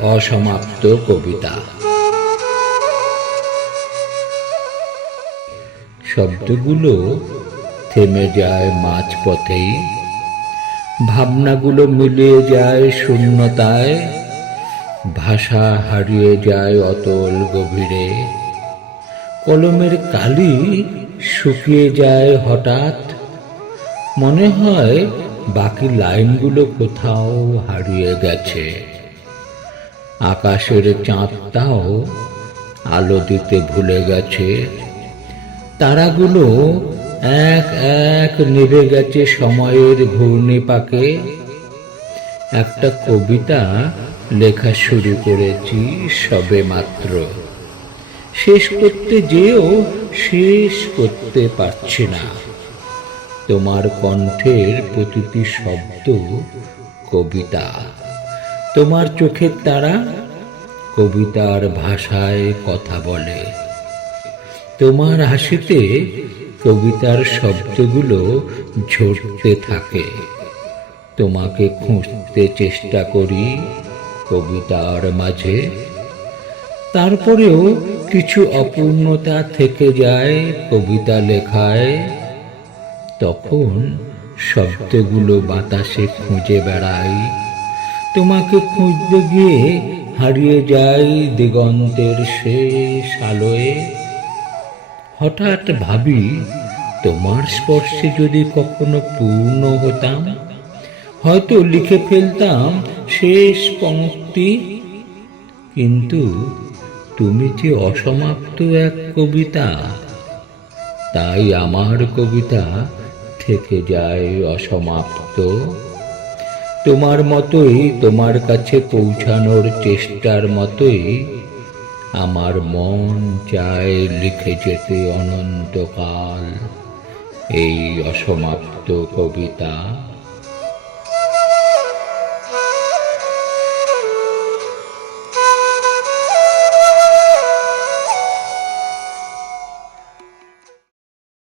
অসমাপ্ত কবিতা। শব্দগুলো থেমে যায় মাঝপথেই, ভাবনাগুলো মিলিয়ে যায় শূন্যতায়, ভাষা হারিয়ে যায় অতল গভীরে। কলমের কালি শুকিয়ে যায় হঠাৎ, মনে হয় বাকি লাইনগুলো কোথাও হারিয়ে গেছে। আকাশের চাঁদটাও আলো দিতে ভুলে গেছে। তারাগুলো এক এক নেভে গেছে সময়ের ঘূর্ণিপাকে। একটা কবিতা লেখা শুরু করেছি সবে মাত্র। শেষ করতে যেও শেষ করতে পারছি না। তোমার কণ্ঠের প্রতিটি শব্দ কবিতা। তোমার চোখের তারা কবিতার ভাষায় কথা বলে। তোমার হাসিতে কবিতার শব্দগুলো ঝরতে থাকে। তোমাকে খুঁজতে চেষ্টা করি কবিতার মাঝে। তারপরেও কিছু অপূর্ণতা থেকে যায় কবিতা লেখায়। তখন শব্দগুলো বাতাসে খুঁজে বেড়াই তোমাকে খুঁজতে গিয়ে হারিয়ে যাই দিগন্তের শেষ আলোয়। হঠাৎ ভাবি, তোমার স্পর্শে যদি কখনো পূর্ণ হতাম, হয়তো লিখে ফেলতাম শেষ পংক্তি কিন্তু তুমি যে অসমাপ্ত এক কবিতা, তাই আমার কবিতা থেকে যায় অসমাপ্ত। তোমার মতোই তোমার কাছে পৌঁছানোর চেষ্টার মতোই আমার মন চায় লিখে যেতে অনন্তকাল। এই অসমাপ্ত কবিতা